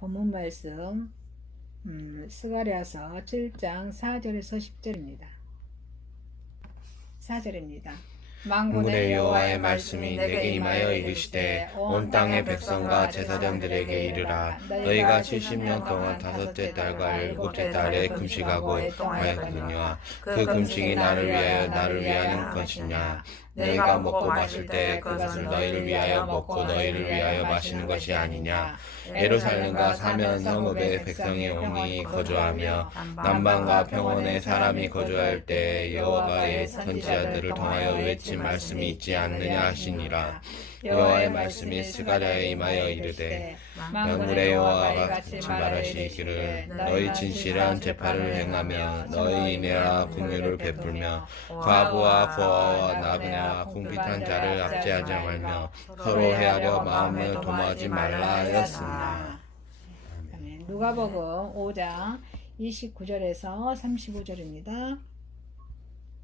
본문 말씀 스가랴서 7장 4절에서 10절입니다. 4절입니다. 만군의 여호와의 말씀이 내게 임하여 이르시되 온 땅의 백성과 제사장들에게 이르라. 너희가 70년 동안 다섯째 달과 일곱째 달에 금식하고 애통하였느냐. 그 금식이 나를 위하여 나를 위하는 것이냐. 너희가 먹고 마실 때 그것을 너희를 위하여 먹고 너희를 위하여 마시는 것이 아니냐. 예루살렘과 사면 성읍에 백성이 온전히 거주하며 남방과 평원에 사람이 거주할 때 여호와의 선지자들을 통하여 외친 말씀이 있지 않느냐 하시니라. 여호와의 말씀이 스가랴에 임하여 이르되 만군의 여호와가 같이 말하시기를 너희 진실한 재판을 행하며 너희 인애와 긍휼을 베풀며 과부와 고아와 나그네와 궁핍한 자를 압제하지 말며 서로 헤아려 마음을 도모하지 말라 하였으나. 누가복음 5장 29절에서 35절입니다.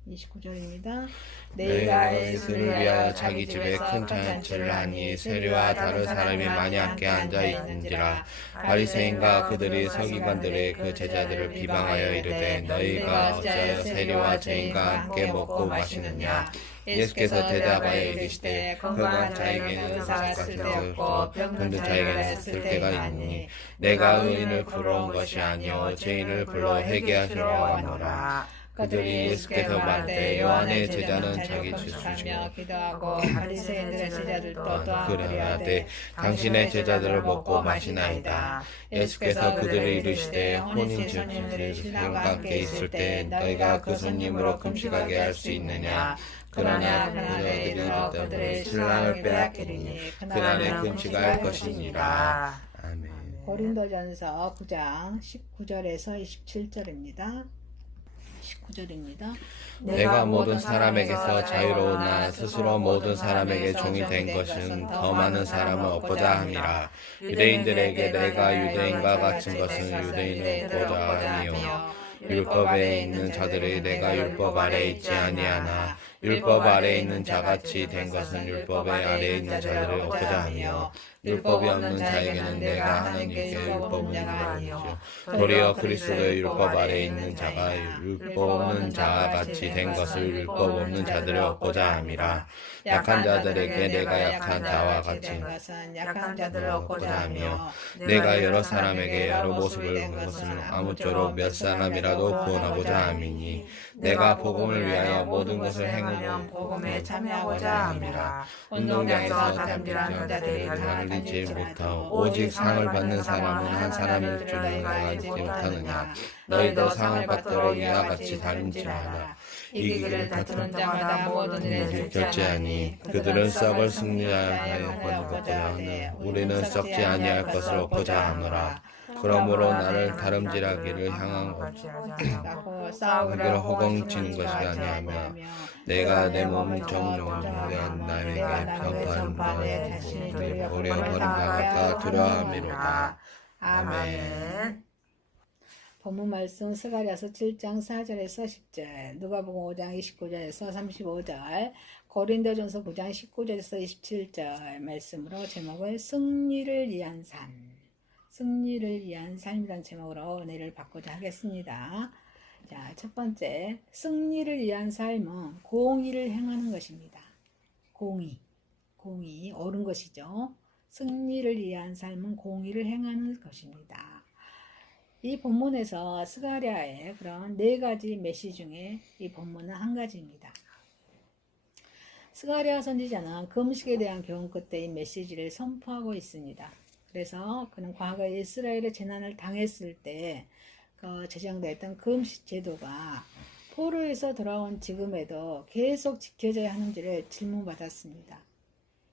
29절입니다. 너희가 예수를 위하여 자기 집에 큰 잔치를 하니 세리와 다른 사람이 많이 함께 앉아 있는지라. 바리새인과 그들이 서기관들의 그 제자들을 비방하여 이르되 너희가 어찌하여 세리와 죄인과 함께 먹고 마시느냐. 예수께서 대답하여 이르시되 건강한 자에게는 의사가 쓸데없고 병든 자에게는 쓸데가 있니. 내가 의인을 부러운 것이 아니요 죄인을 불러 회개하시려고 하노라. 그들이 예수께서 말때 요한의 제자는 자기 주시며 기도하고 바리새인들의 제자들도 또한 그러하되 당신의 제자들을 먹고 마시나이다. 예수께서 그들을 이르시되 혼인 잔치를 신랑과 함께 있을 때 너희가 그 손님으로 금식하게 할 수 있느냐. 그러나 그들의 신랑을 빼앗기리니 그날에 금식할 것이니라. 아멘. 고린도전서 9장 19절에서 27절입니다. 19절입니다. 내가 모든 사람에게서 자유로우나 스스로 모든 사람에게 종이 된 것은 더 많은 사람을 얻고자 함이라. 유대인들에게 내가 유대인과 같은 것은 유대인을 얻고자 하니요. 율법에 있는 자들이 내가 율법 아래에 있지 아니하나 율법 아래에 있는 자같이 된 것은 율법 아래에 있는 자들을 얻고자 하며 율법이 없는 자에게는 내가 하나님께 율법은 아니요 도리어 그리스도의 율법 아래에 있는 자가 율법 없는 자같이 된 것을 율법 없는 자들을 얻고자 함이라. 약한 자들에게 내가 약한 자와 같이 약한 자들을 얻고자 하며 내가 여러 사람에게 여러 모습을 본 것은 아무쪼록 몇 사람이라도 구원하고자 함이니 내가 복음을 위하여 모든 것을 행하고 복음에 참여하고자 함이라. 운동장에서 담비라는 자들을 달리지 못하고 오직 상을 받는 사람은 한 사람일 줄을 알지 못하느냐. 너희도 상을 받도록 이와 같이 달리지 마라. 이기기를 다투는 자마다 모든 일을 결제하니 그들은 썩을 승리하여 권고자 하느 우리는 썩지 아니할 것을 얻고자 하노라. 그러므로 나를 다름질하기를 향한 싸우기를 허공치는 것이 아니하며 내가 내 몸 정욕한 남에게 평가하는 바에 버려버린 자가 두려움이로다. 아멘. 본문 말씀 스가랴서 7장 4절에서 10절, 누가복음 5장 29절에서 35절, 고린도전서 9장 19절에서 27절 말씀으로 제목을 승리를 위한 삶, 승리를 위한 삶이라는 제목으로 은혜를 받고자 하겠습니다. 자, 첫 번째, 승리를 위한 삶은 공의를 행하는 것입니다. 공의, 옳은 것이죠. 승리를 위한 삶은 공의를 행하는 것입니다. 이 본문에서 스가랴의 그런 네 가지 메시지 중에 이 본문은 한 가지입니다. 스가랴 선지자는 금식에 대한 교훈 끝에 이 메시지를 선포하고 있습니다. 그래서 그는 과거에 이스라엘의 재난을 당했을 때 제정됐던 금식 제도가 포로에서 돌아온 지금에도 계속 지켜져야 하는지를 질문받았습니다.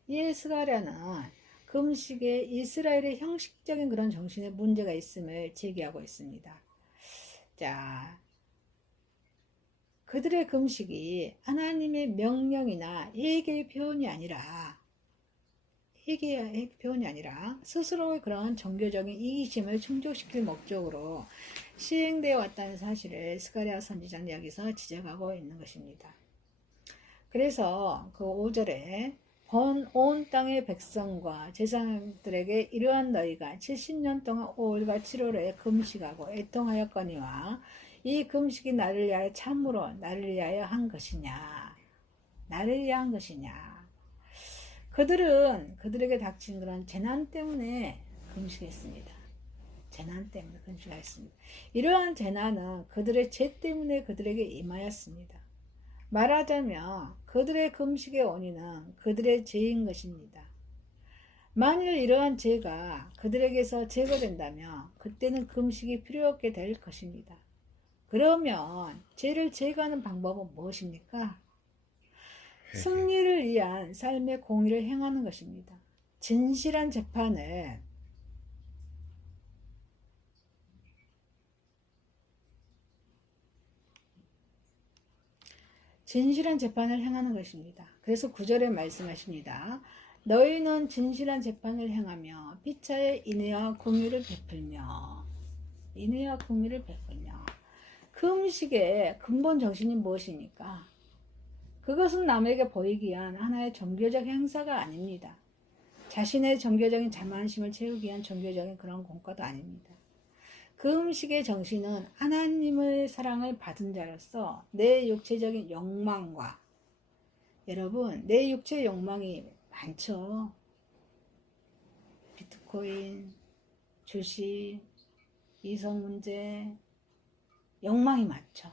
이에 스가랴는 금식에 이스라엘의 형식적인 그런 정신에 문제가 있음을 제기하고 있습니다. 자, 그들의 금식이 하나님의 명령이나 회개의 표현이 아니라 스스로의 그런 종교적인 이기심을 충족시킬 목적으로 시행되어 왔다는 사실을 스가랴 선지자는 여기서 지적하고 있는 것입니다. 그래서 그 5절에 온 땅의 백성과 제사장들에게 이러한 너희가 70년 동안 5월과 7월에 금식하고 애통하였거니와 이 금식이 나를 위하여 참으로 나를 위하여 한 것이냐. 나를 위한 것이냐. 그들에게 닥친 그런 재난 때문에 금식했습니다. 재난 때문에 금식했습니다. 이러한 재난은 그들의 죄 때문에 그들에게 임하였습니다. 말하자면 그들의 금식의 원인은 그들의 죄인 것입니다. 만일 이러한 죄가 그들에게서 제거된다면 그때는 금식이 필요 없게 될 것입니다. 그러면 죄를 제거하는 방법은 무엇입니까? 승리를 위한 삶의 공의를 행하는 것입니다. 진실한 재판을 행하는 것입니다. 그래서 9절에 말씀하십니다. 너희는 진실한 재판을 행하며 피차에 인애와 공의를 베풀며 금식의 근본 정신이 무엇입니까? 그것은 남에게 보이기 위한 하나의 종교적 행사가 아닙니다. 자신의 종교적인 자만심을 채우기 위한 종교적인 그런 공과도 아닙니다. 그 음식의 정신은 하나님의 사랑을 받은 자로서 내 육체적인 욕망과, 여러분 내 육체의 욕망이 많죠. 비트코인, 주식, 이성 문제, 욕망이 많죠.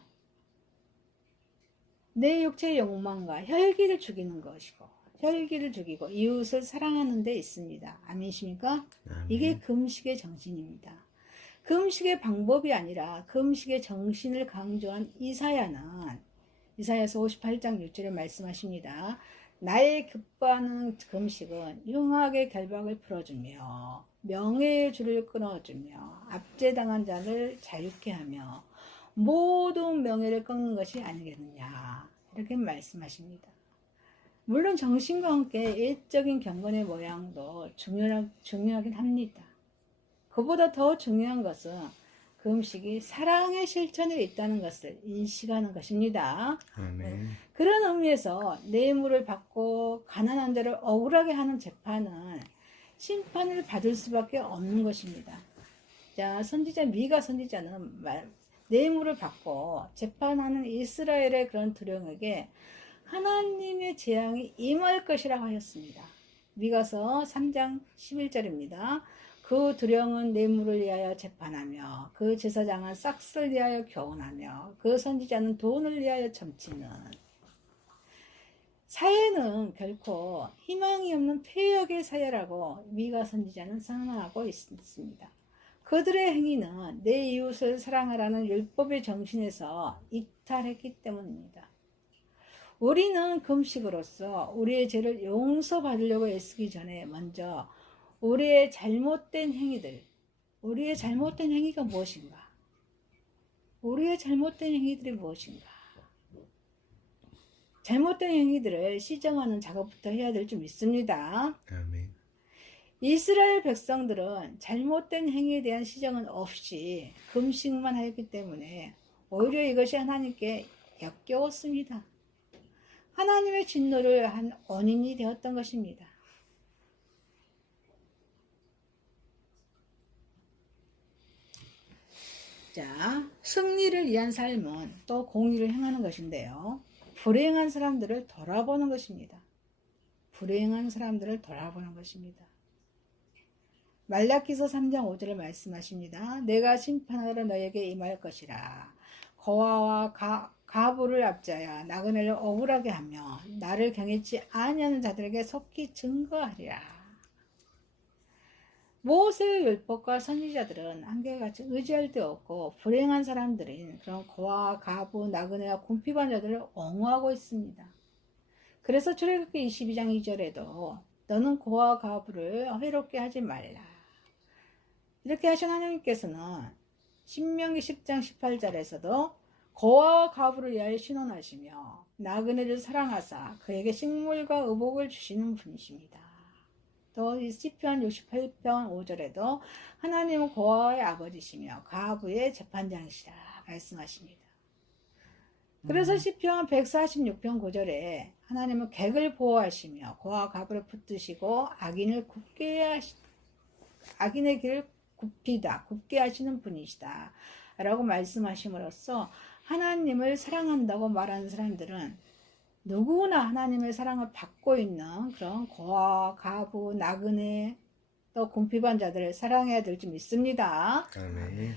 내 육체의 욕망과 혈기를 죽이는 것이고, 혈기를 죽이고 이웃을 사랑하는 데 있습니다. 아멘이십니까? 이게 금식의 정신입니다. 금식의 방법이 아니라 금식의 정신을 강조한 이사야서 58장 6절에 말씀하십니다. 나의 기뻐하는 금식은 흉악의 결박을 풀어주며 명예의 줄을 끊어주며 압제당한 자를 자유케 하며 모든 명예를 끊는 것이 아니겠느냐, 이렇게 말씀하십니다. 물론 정신과 함께 예적인 경건의 모양도 중요하긴 합니다. 그보다 더 중요한 것은 금식이 사랑의 실천에 있다는 것을 인식하는 것입니다. 아멘. 그런 의미에서 뇌물을 받고 가난한 자를 억울하게 하는 재판은 심판을 받을 수밖에 없는 것입니다. 자, 미가 선지자는 뇌물을 받고 재판하는 이스라엘의 그런 두령에게 하나님의 재앙이 임할 것이라고 하였습니다. 미가서 3장 11절입니다. 그 두령은 뇌물을 위하여 재판하며 그 제사장은 싹을 위하여 교훈하며 그 선지자는 돈을 위하여 점치는, 사회는 결코 희망이 없는 폐역의 사회라고 미가 선지자는 선언하고 있습니다. 그들의 행위는 내 이웃을 사랑하라는 율법의 정신에서 이탈했기 때문입니다. 우리는 금식으로서 우리의 죄를 용서받으려고 애쓰기 전에 먼저 우리의 잘못된 행위가 무엇인가? 우리의 잘못된 행위들이 무엇인가? 잘못된 행위들을 시정하는 작업부터 해야 될 줄 믿습니다. 아멘. 이스라엘 백성들은 잘못된 행위에 대한 시정은 없이 금식만 하였기 때문에 오히려 이것이 하나님께 역겨웠습니다. 하나님의 진노를 한 원인이 되었던 것입니다. 자, 승리를 위한 삶은 또 공의를 행하는 것인데요. 불행한 사람들을 돌아보는 것입니다. 말라기서 3장 5절을 말씀하십니다. 내가 심판하러 너에게 임할 것이라. 고아와 가부를 압자야 나그네를 억울하게 하며 나를 경외치 아니하는 자들에게 속히 증거하리라. 모세의 율법과 선지자들은 한결같이 의지할 데 없고 불행한 사람들인 그런 고아, 가부, 나그네와 궁핍한 자들을 옹호하고 있습니다. 그래서 출애굽기 22장 2절에도 너는 고아, 가부를 해롭게 하지 말라, 이렇게 하신 하나님께서는 신명기 10장 18절에서도 고아와 가부를 위하여 신원하시며 나그네를 사랑하사 그에게 식물과 의복을 주시는 분이십니다. 또 시편 68편 5절에도 하나님은 고아의 아버지시며 가부의 재판장이시라 말씀하십니다. 그래서 시편 146편 9절에 하나님은 객을 보호하시며 고아 갑을 붙드시고 악인의 길을 굽게 하시는 분이시다 라고 말씀하심으로써 하나님을 사랑한다고 말하는 사람들은 누구나 하나님의 사랑을 받고 있는 그런 고아, 가부, 나그네, 또 궁핍한 자들을 사랑해야 될 줄 믿습니다. 아멘.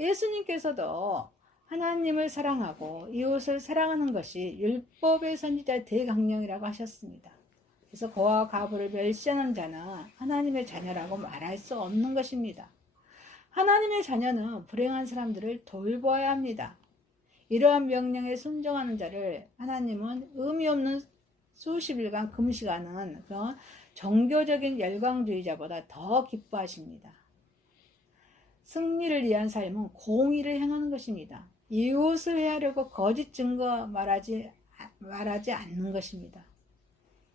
예수님께서도 하나님을 사랑하고 이웃을 사랑하는 것이 율법의 선지자의 대강령이라고 하셨습니다. 그래서 고아 가부를 멸시하는 자는 하나님의 자녀라고 말할 수 없는 것입니다. 하나님의 자녀는 불행한 사람들을 돌보아야 합니다. 이러한 명령에 순종하는 자를 하나님은 의미 없는 수십일간 금식하는 그런 종교적인 열광주의자보다 더 기뻐하십니다. 승리를 위한 삶은 공의를 행하는 것입니다. 이웃을 해하려고 거짓 증거 말하지 않는 것입니다.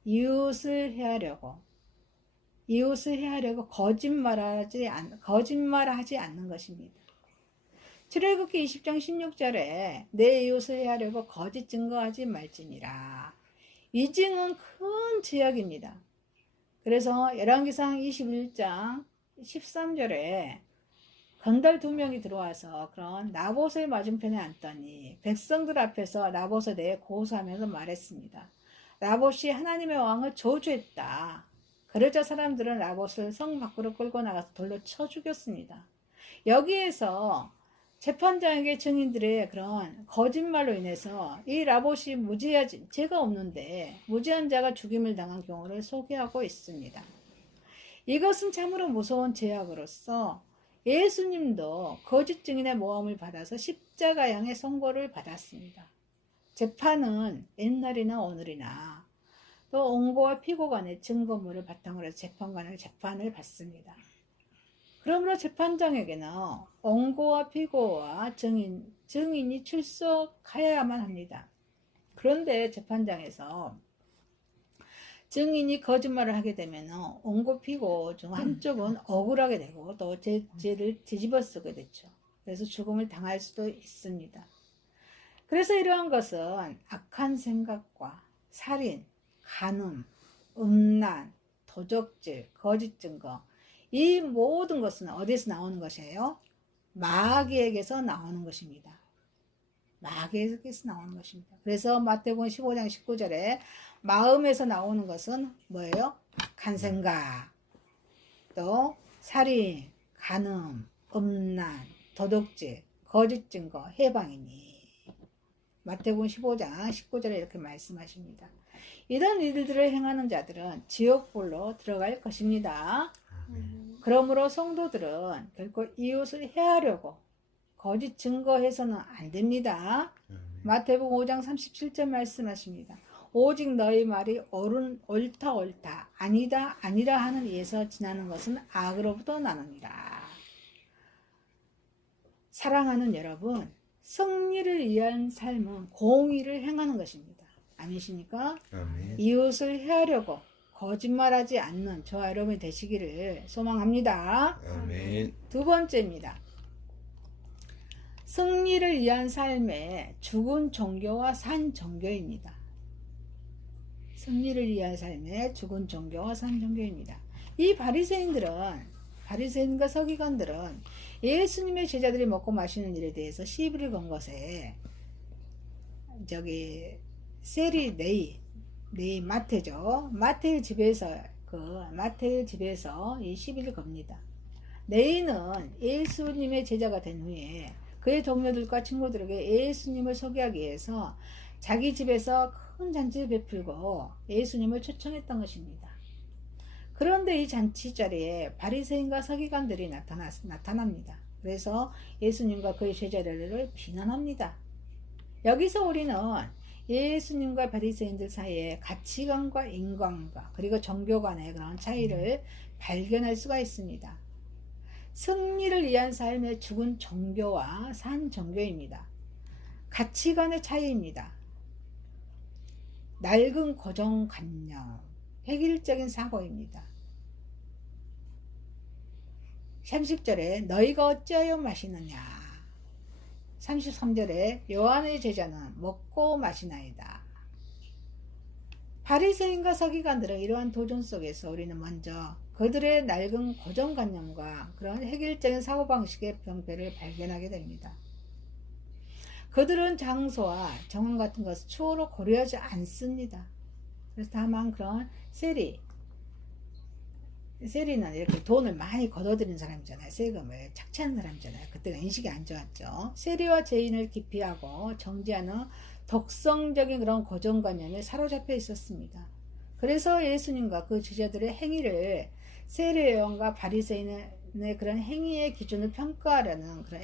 이웃을 해하려고 거짓말하지 않는 것입니다. 출애굽기 20장 16절에 내 이웃을 해하려고 거짓 증거하지 말지니라. 이 증은 큰 죄악입니다. 그래서 열왕기상 21장 13절에 건달 2명이 들어와서 그런 나봇의 맞은편에 앉더니 백성들 앞에서 나봇에 대해 고소하면서 말했습니다. 나봇이 하나님의 왕을 저주했다. 그러자 사람들은 나봇을 성 밖으로 끌고 나가서 돌로 쳐 죽였습니다. 여기에서 재판장에게 증인들의 그런 거짓말로 인해서 이 나봇이 무죄하지, 죄가 없는데 무죄한 자가 죽임을 당한 경우를 소개하고 있습니다. 이것은 참으로 무서운 죄악으로서 예수님도 거짓 증인의 모함을 받아서 십자가형의 선고를 받았습니다. 재판은 옛날이나 오늘이나 또 원고와 피고 간의 증거물을 바탕으로 해서 재판관은 재판을 받습니다. 그러므로 재판장에게는 원고와 피고와 증인이 출석하여야만 합니다. 그런데 재판장에서 증인이 거짓말을 하게 되면 원고 피고 중 한쪽은 억울하게 되고 또 죄를 뒤집어 쓰게 되죠. 그래서 죽음을 당할 수도 있습니다. 그래서 이러한 것은 악한 생각과 살인, 간음, 음란, 도적질, 거짓 증거, 이 모든 것은 어디서 나오는 것이에요? 마귀에게서 나오는 것입니다. 마귀에게서 나오는 것입니다. 그래서 마태복음 15장 19절에 마음에서 나오는 것은 뭐예요? 악한 생각, 또 살인, 간음, 음란, 도둑질, 거짓 증거, 해방이니. 마태복음 15장 19절에 이렇게 말씀하십니다. 이런 일들을 행하는 자들은 지옥불로 들어갈 것입니다. 그러므로 성도들은 결코 이웃을 해하려고 거짓 증거해서는 안 됩니다. 마태복음 5장 37절 말씀하십니다. 오직 너희 말이 옳다 아니다 아니라 하는 이에서 지나는 것은 악으로부터 나느니라. 사랑하는 여러분, 승리를 위한 삶은 공의를 행하는 것입니다. 아니십니까? 아멘. 이웃을 해하려고 거짓말하지 않는 저와 여러분이 되시기를 소망합니다. 아멘. 두 번째입니다. 승리를 위한 삶의 죽은 종교와 산 종교입니다. 승리를 위한 삶의 죽은 종교와 산 종교입니다. 이 바리새인과 서기관들은 예수님의 제자들이 먹고 마시는 일에 대해서 시비를 건 것에 네이 마태죠. 마태의 집에서 이 시비를 겁니다. 네이는 예수님의 제자가 된 후에 그의 동료들과 친구들에게 예수님을 소개하기 위해서 자기 집에서 큰 잔치를 베풀고 예수님을 초청했던 것입니다. 그런데 이 잔치 자리에 바리새인과 서기관들이 나타납니다. 그래서 예수님과 그의 제자들을 비난합니다. 여기서 우리는 예수님과 바리새인들 사이에 가치관과 인간과 그리고 종교 간의 그런 차이를 발견할 수가 있습니다. 승리를 위한 삶의 죽은 종교와 산 종교입니다. 가치관의 차이입니다. 낡은 고정관념, 획일적인 사고입니다. 30절에 너희가 어찌하여 마시느냐. 33절에 요한의 제자는 먹고 마시나이다. 바리새인과 서기관들은 이러한 도전 속에서 우리는 먼저 그들의 낡은 고정관념과 그런 획일적인 사고방식의 병폐를 발견하게 됩니다. 그들은 장소와 정원 같은 것을 추호로 고려하지 않습니다. 그래서 다만 그런 세리는 이렇게 돈을 많이 걷어들이는 사람이잖아요. 세금을 착취하는 사람이잖아요. 그때가 인식이 안 좋았죠. 세리와 죄인을 기피하고 정지하는 독성적인 그런 고정관념에 사로잡혀 있었습니다. 그래서 예수님과 그 제자들의 행위를 세리요원과 바리새인의 그런 행위의 기준을 평가하려는 그런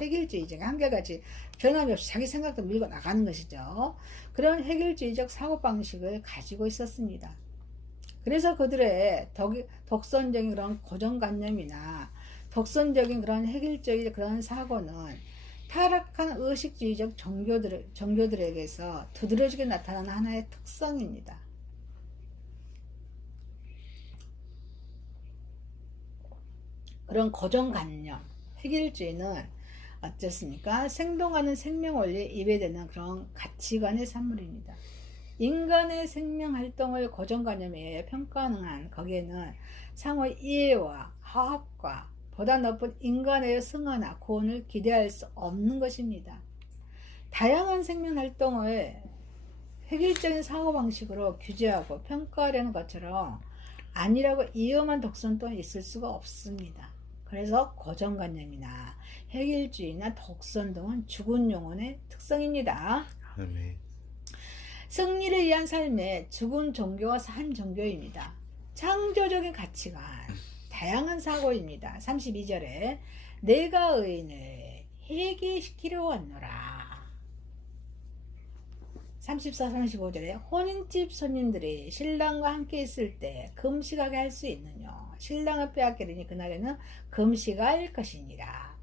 획일주의자가 한결같이 변함이 없이 자기 생각도 밀고 나가는 것이죠. 그런 획일주의적 사고방식을 가지고 있었습니다. 그래서 그들의 독선적인 그런 고정관념이나 독선적인 그런 획일적인 그런 사고는 타락한 의식주의적 종교들에게서 두드러지게 나타나는 하나의 특성입니다. 그런 고정관념, 획일주의는 어떻습니까? 생동하는 생명원리에 입에되는 그런 가치관의 산물입니다. 인간의 생명활동을 고정관념에 의해 평가하는 한 거기에는 상호 이해와 화합과 보다 높은 인간의 승화나 구원을 기대할 수 없는 것입니다. 다양한 생명활동을 획일적인 사고방식으로 규제하고 평가하려는 것처럼 아니라고 위험한 독선 또한 있을 수가 없습니다. 그래서 고정관념이나 획일주의나 독선 등은 죽은 영혼의 특성입니다. 아멘. 승리를 위한 삶의 죽은 종교와 산 종교입니다. 창조적인 가치관, 다양한 사고입니다. 32절에 내가 의인을 회개시키려 왔노라. 34, 35절에 혼인집 손님들이 신랑과 함께 있을 때 금식하게 할 수 있느냐. 신랑을 빼앗기리니 그날에는 금식할 것이니라.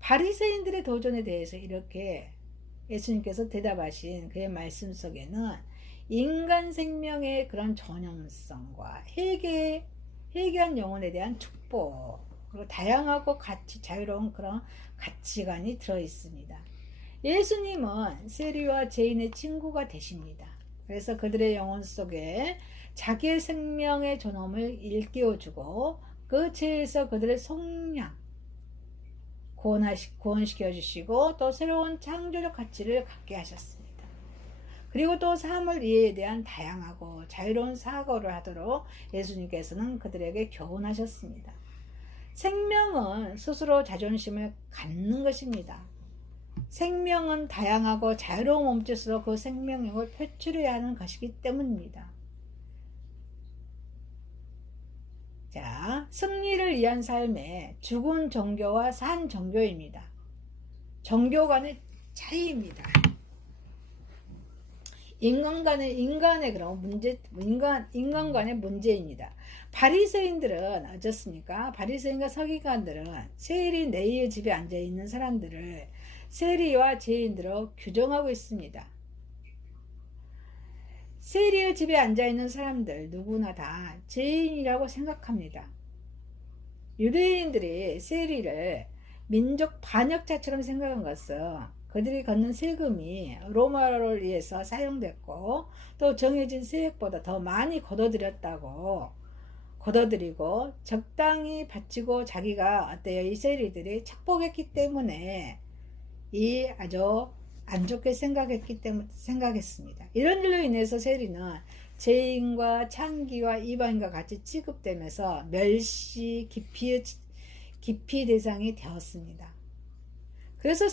바리새인들의 도전에 대해서 이렇게 예수님께서 대답하신 그의 말씀 속에는 인간 생명의 그런 전염성과 회개한 영혼에 대한 축복, 그리고 다양하고 자유로운 그런 가치관이 들어 있습니다. 예수님은 세리와 죄인의 친구가 되십니다. 그래서 그들의 영혼 속에 자기의 생명의 존엄을 일깨워주고 그 죄에서 그들의 속량 구원시켜 주시고 또 새로운 창조적 가치를 갖게 하셨습니다. 그리고 또 사물이에 대한 다양하고 자유로운 사고를 하도록 예수님께서는 그들에게 교훈하셨습니다. 생명은 스스로 자존심을 갖는 것입니다. 생명은 다양하고 자유로운 몸짓으로 그 생명력을 표출해야 하는 것이기 때문입니다. 자, 승리를 위한 삶의 죽은 종교와 산 종교입니다. 종교 간의 차이입니다. 인간 간의 문제입니다. 바리새인들은 어떻습니까? 바리새인과 서기관들은 세리 네이의 집에 앉아 있는 사람들을 세리와 죄인들로 규정하고 있습니다. 세리의 집에 앉아있는 사람들 누구나 다 죄인이라고 생각합니다. 유대인들이 세리를 민족 반역자처럼 생각한 것은 그들이 걷는 세금이 로마를 위해서 사용됐고 또 정해진 세액보다 더 많이 걷어들이고 적당히 바치고 자기가 어때요? 이 세리들이 착복했기 때문에 이 아주 안 좋게 생각했습니다. 이런 일로 인해서 세리는 죄인과 창기와 이방인과 같이 취급되면서 멸시, 기피 대상이 되었습니다. 그래서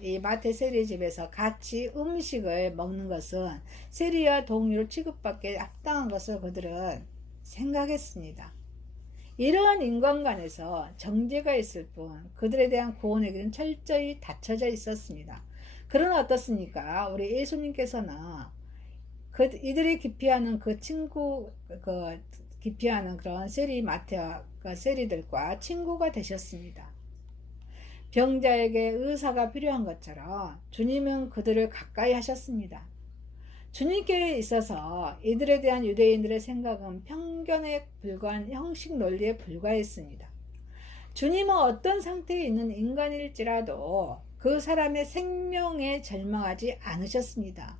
이 마태 세리 집에서 같이 음식을 먹는 것은 세리와 동료로 취급받기에 합당한 것을 그들은 생각했습니다. 이러한 인간관에서 정죄가 있을 뿐 그들에 대한 구원의 길은 철저히 닫혀져 있었습니다. 그러나 어떻습니까? 우리 예수님께서는 이들이 기피하는 기피하는 그런 마태와 세리들과 친구가 되셨습니다. 병자에게 의사가 필요한 것처럼 주님은 그들을 가까이 하셨습니다. 주님께 있어서 이들에 대한 유대인들의 생각은 편견에 불과한 형식 논리에 불과했습니다. 주님은 어떤 상태에 있는 인간일지라도 그 사람의 생명에 절망하지 않으셨습니다.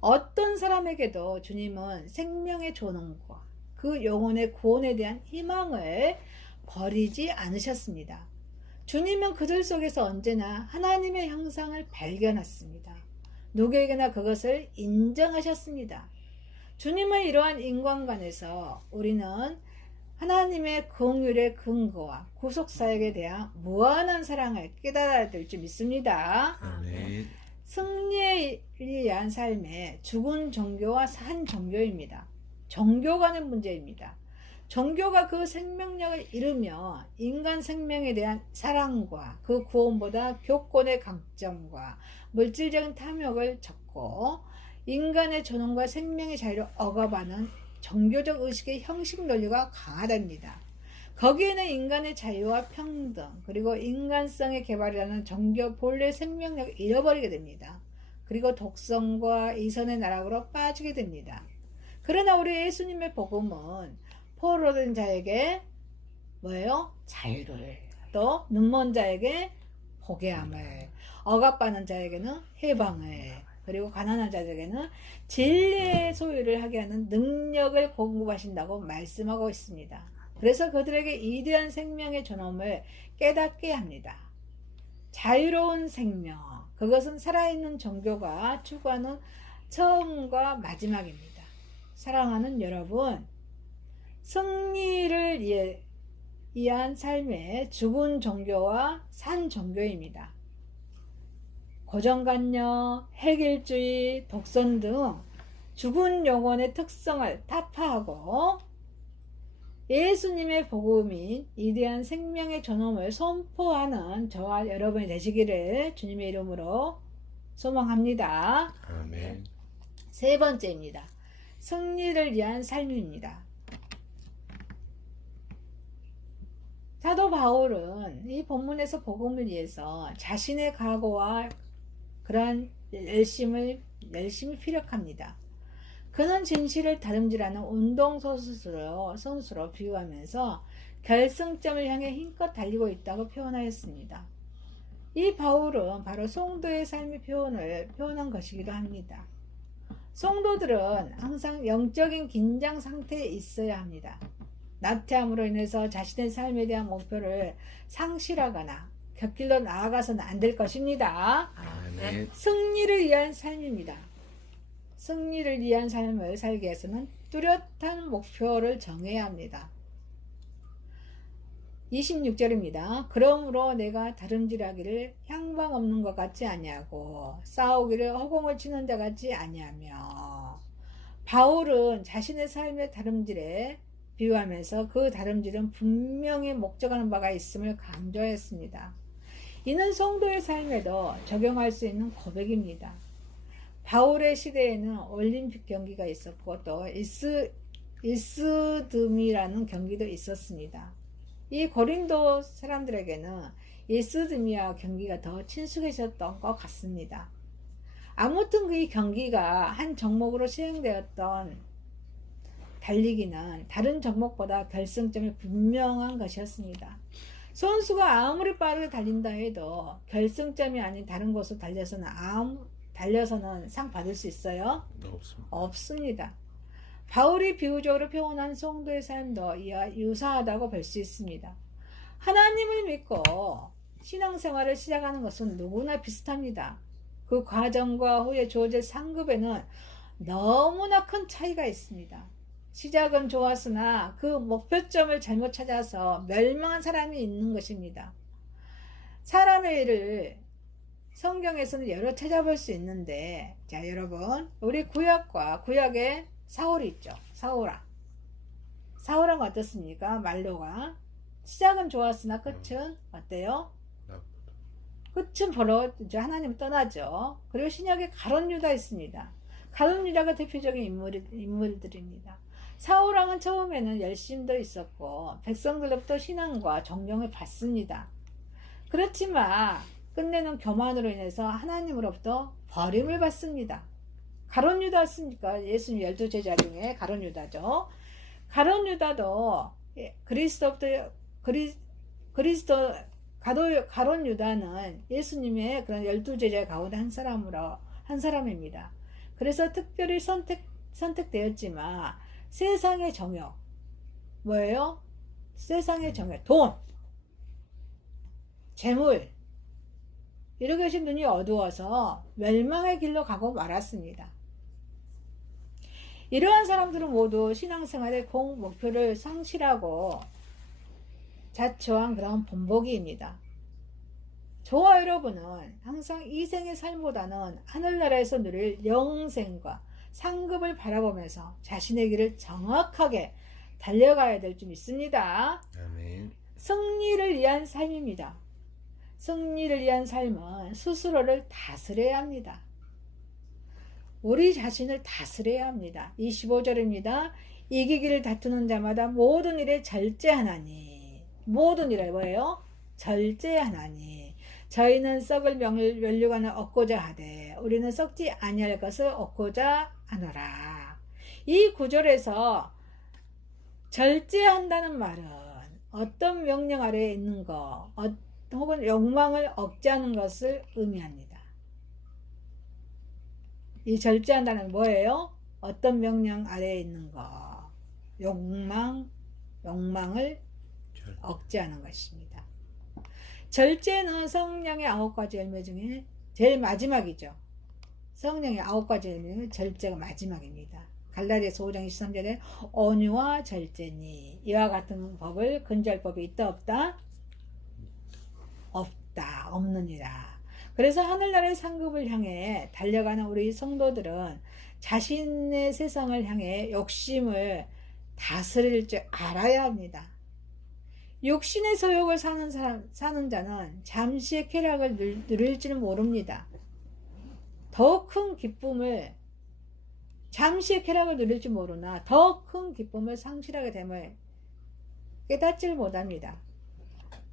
어떤 사람에게도 주님은 생명의 존엄과 그 영혼의 구원에 대한 희망을 버리지 않으셨습니다. 주님은 그들 속에서 언제나 하나님의 형상을 발견했습니다. 누구에게나 그것을 인정하셨습니다. 주님의 이러한 인간관에서 우리는 하나님의 긍휼의 근거와 구속사역에 대한 무한한 사랑을 깨달아야 될 줄 믿습니다. 아멘. 승리에 의한 삶의 죽은 종교와 산 종교입니다. 종교 간의 문제입니다. 종교가 그 생명력을 잃으며 인간 생명에 대한 사랑과 그 구원보다 교권의 강점과 물질적인 탐욕을 적고 인간의 존엄과 생명의 자유를 억압하는 종교적 의식의 형식 논리가 강하답니다. 거기에는 인간의 자유와 평등 그리고 인간성의 개발이라는 종교 본래 생명력을 잃어버리게 됩니다. 그리고 독성과 이선의 나락으로 빠지게 됩니다. 그러나 우리 예수님의 복음은 포로된 자에게 뭐예요? 자유를, 또 눈먼 자에게 보게함을, 억압받는 자에게는 해방을, 그리고 가난한 자에게는 진리의 소유를 하게 하는 능력을 공급하신다고 말씀하고 있습니다. 그래서 그들에게 이대한 생명의 존엄을 깨닫게 합니다. 자유로운 생명, 그것은 살아있는 종교가 추구하는 처음과 마지막입니다. 사랑하는 여러분, 승리를 위한 삶의 죽은 종교와 산 종교입니다. 고정관념, 해결주의, 독선 등 죽은 영혼의 특성을 타파하고 예수님의 복음인 이대한 생명의 존엄을 선포하는 저와 여러분이 되시기를 주님의 이름으로 소망합니다. 아멘. 세 번째입니다. 승리를 위한 삶입니다. 사도 바울은 이 본문에서 복음을 위해서 자신의 각오와 그러한 열심히 피력합니다. 그는 진실을 다름질하는 선수로 비유하면서 결승점을 향해 힘껏 달리고 있다고 표현하였습니다. 이 바울은 바로 성도의 삶의 표현한 것이기도 합니다. 성도들은 항상 영적인 긴장 상태에 있어야 합니다. 나태함으로 인해서 자신의 삶에 대한 목표를 상실하거나 곁길로 나아가서는 안 될 것입니다. 아멘. 승리를 위한 삶입니다. 승리를 위한 삶을 살기 위해서는 뚜렷한 목표를 정해야 합니다. 26절입니다. 그러므로 내가 다름질하기를 향방 없는 것 같지 아니하고 싸우기를 허공을 치는 자 같지 아니하며. 바울은 자신의 삶의 다름질에 비유하면서 그 다름질은 분명히 목적하는 바가 있음을 강조했습니다. 이는 성도의 삶에도 적용할 수 있는 고백입니다. 바울의 시대에는 올림픽 경기가 있었고 또 이스듬이라는 경기도 있었습니다. 이 고린도 사람들에게는 이스듬이와 경기가 더 친숙해졌던 것 같습니다. 아무튼 그 경기가 한 종목으로 시행되었던 달리기는 다른 종목보다 결승점이 분명한 것이었습니다. 선수가 아무리 빠르게 달린다 해도 결승점이 아닌 다른 곳으로 달려서는 상 받을 수 있어요? 없습니다. 바울이 비유적으로 표현한 성도의 삶도 이와 유사하다고 볼 수 있습니다. 하나님을 믿고 신앙생활을 시작하는 것은 누구나 비슷합니다. 그 과정과 후에 주어질 상급에는 너무나 큰 차이가 있습니다. 시작은 좋았으나 그 목표점을 잘못 찾아서 멸망한 사람이 있는 것입니다. 사람의 일을 성경에서는 여러 찾아볼 수 있는데, 자 여러분, 우리 구약과 구약에 사울이 있죠. 사울은 어떻습니까? 말로가 시작은 좋았으나 끝은 어때요? 끝은 바로 이제 하나님 떠나죠. 그리고 신약에 가룟 유다 있습니다. 가룟 유다가 대표적인 인물들입니다. 사울왕은 처음에는 열심도 있었고 백성들로부터 신앙과 존경을 받습니다. 그렇지만 끝내는 교만으로 인해서 하나님으로부터 버림을 받습니다. 가룟 유다였습니까? 예수님 12제자 중에 가룟 유다죠. 가룟 유다도 가룟 유다는 예수님의 그런 12제자 가운데 한 사람입니다. 그래서 특별히 선택되었지만 세상의 정욕, 뭐예요? 세상의 정욕, 돈, 재물, 이런 것이 눈이 어두워서 멸망의 길로 가고 말았습니다. 이러한 사람들은 모두 신앙생활의 공 목표를 상실하고 자초한 그런 본보기입니다. 저와 여러분은 항상 이 생의 삶보다는 하늘나라에서 누릴 영생과 상급을 바라보면서 자신의 길을 정확하게 달려가야 될 줄 믿습니다. 아멘. 승리를 위한 삶입니다. 승리를 위한 삶은 스스로를 다스려야 합니다. 우리 자신을 다스려야 합니다. 25절입니다. 이기기를 다투는 자마다 모든 일에 절제하나니. 모든 일에 뭐예요? 절제하나니. 저희는 썩을 면류관을 얻고자 하되 우리는 썩지 아니할 것을 얻고자 하노라. 이 구절에서 절제한다는 말은 어떤 명령 아래에 있는 것 혹은 욕망을 억제하는 것을 의미합니다. 이 절제한다는 뭐예요? 어떤 명령 아래에 있는 것, 욕망을 억제하는 것입니다. 절제는 성령의 9가지 열매 중에 제일 마지막이죠. 성령의 9가지 열매 중에 절제가 마지막입니다. 갈라디아서 5장 23절에 온유와 절제니 이와 같은 법을 근저할 법이 있다 없다? 없다, 없느니라. 그래서 하늘나라의 상급을 향해 달려가는 우리 성도들은 자신의 세상을 향해 욕심을 다스릴 줄 알아야 합니다. 육신의 소욕을 사는 자는 잠시의 쾌락을 누릴지는 모릅니다. 더 큰 기쁨을 잠시의 쾌락을 누릴지 모르나 더 큰 기쁨을 상실하게 됨을 깨닫지를 못합니다.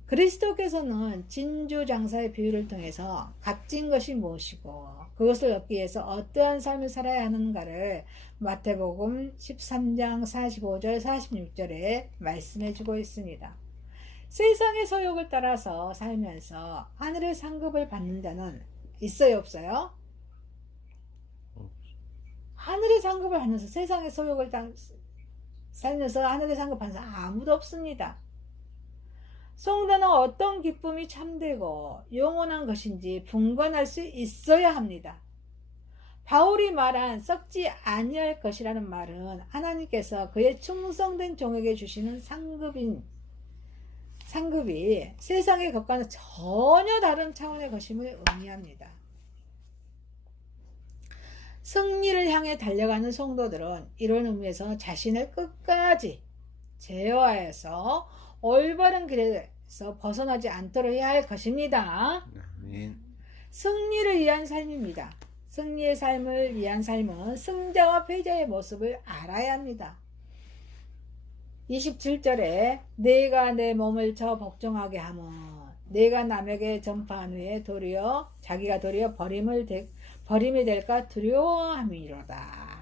그리스도께서는 진주장사의 비유를 통해서 값진 것이 무엇이고 그것을 얻기 위해서 어떠한 삶을 살아야 하는가를 마태복음 13장 45절 46절에 말씀해 주고 있습니다. 세상의 소욕을 따라서 살면서 하늘의 상급을 받는 자는 있어요, 없어요? 하늘의 상급을 받면서 세상의 소욕을 살면서 하늘의 상급 받는 사람 아무도 없습니다. 성도는 어떤 기쁨이 참되고 영원한 것인지 분간할 수 있어야 합니다. 바울이 말한 썩지 아니할 것이라는 말은 하나님께서 그의 충성된 종에게 주시는 상급이 세상의 것과는 전혀 다른 차원의 것임을 의미합니다. 승리를 향해 달려가는 성도들은 이런 의미에서 자신을 끝까지 제어하여서 올바른 길에서 벗어나지 않도록 해야 할 것입니다. 아멘. 승리를 위한 삶입니다. 승리의 삶을 위한 삶은 승자와 패자의 모습을 알아야 합니다. 27절에 내가 내 몸을 저 복종하게 하면 내가 남에게 전파한 후에 자기가 도리어 버림이 될까 두려워함이로다.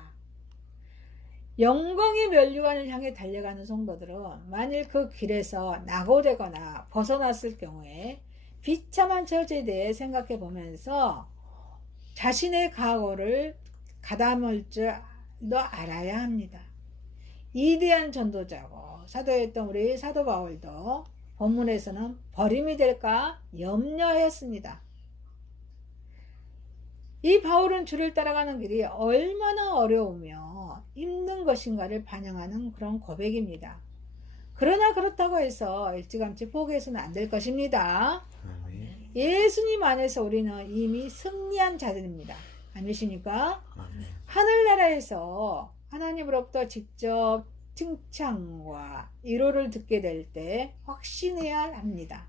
영광의 면류관을 향해 달려가는 성도들은 만일 그 길에서 낙오되거나 벗어났을 경우에 비참한 처지에 대해 생각해 보면서 자신의 각오를 가다듬을 줄도 알아야 합니다. 이대한 전도자고 사도였던 우리 사도 바울도 본문에서는 버림이 될까 염려했습니다. 이 바울은 주를 따라가는 길이 얼마나 어려우며 힘든 것인가를 반영하는 그런 고백입니다. 그러나 그렇다고 해서 일찌감치 포기해서는 안 될 것입니다. 아멘. 예수님 안에서 우리는 이미 승리한 자들입니다. 아니십니까? 아멘. 하늘나라에서 하나님으로부터 직접 칭찬과 위로를 듣게 될 때 확신해야 합니다.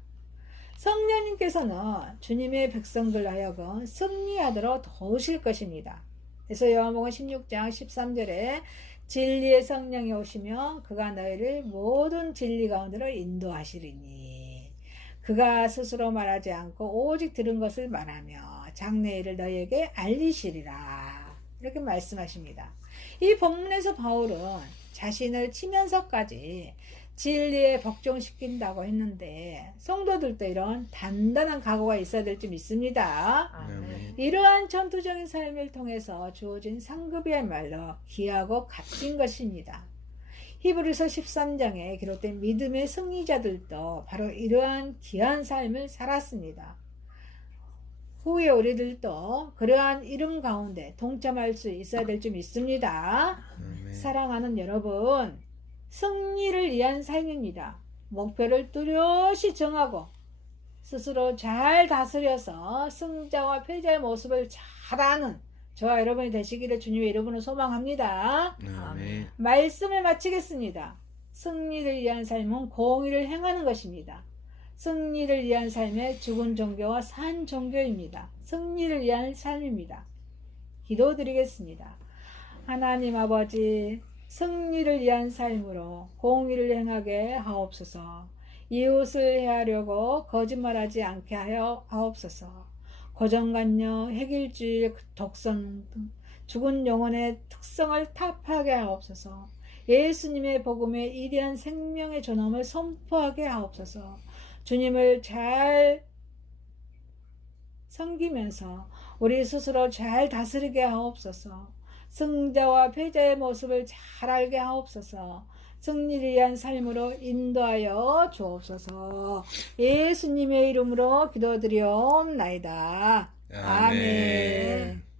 성령님께서는 주님의 백성들 하여금 승리하도록 도우실 것입니다. 그래서 요한복음 16장 13절에 진리의 성령이 오시면 그가 너희를 모든 진리 가운데로 인도하시리니 그가 스스로 말하지 않고 오직 들은 것을 말하며 장래일을 너희에게 알리시리라. 이렇게 말씀하십니다. 이 본문에서 바울은 자신을 치면서까지 진리에 복종시킨다고 했는데 성도들도 이런 단단한 각오가 있어야 될 줄 믿습니다. 아멘. 이러한 전투적인 삶을 통해서 주어진 상급이야말로 귀하고 값진 것입니다. 히브리서 13장에 기록된 믿음의 승리자들도 바로 이러한 귀한 삶을 살았습니다. 후에 우리들도 그러한 이름 가운데 동참할 수 있어야 될 줄 믿습니다. 아멘. 사랑하는 여러분, 승리를 위한 삶입니다. 목표를 뚜렷이 정하고 스스로 잘 다스려서 승자와 패자의 모습을 잘 아는 저와 여러분이 되시기를 주님의 이름으로 소망합니다. 아멘. 말씀을 마치겠습니다. 승리를 위한 삶은 공의를 행하는 것입니다. 승리를 위한 삶의 죽은 종교와 산 종교입니다. 승리를 위한 삶입니다. 기도드리겠습니다. 하나님 아버지, 승리를 위한 삶으로 공의를 행하게 하옵소서. 이웃을 해하려고 거짓말하지 않게 하여 하옵소서. 고정관념, 획일주의, 독선 등 죽은 영혼의 특성을 타파하게 하옵소서. 예수님의 복음의 이대한 생명의 존엄을 선포하게 하옵소서. 주님을 잘 섬기면서 우리 스스로 잘 다스리게 하옵소서. 승자와 패자의 모습을 잘 알게 하옵소서. 승리를 위한 삶으로 인도하여 주옵소서. 예수님의 이름으로 기도드리옵나이다. 아멘.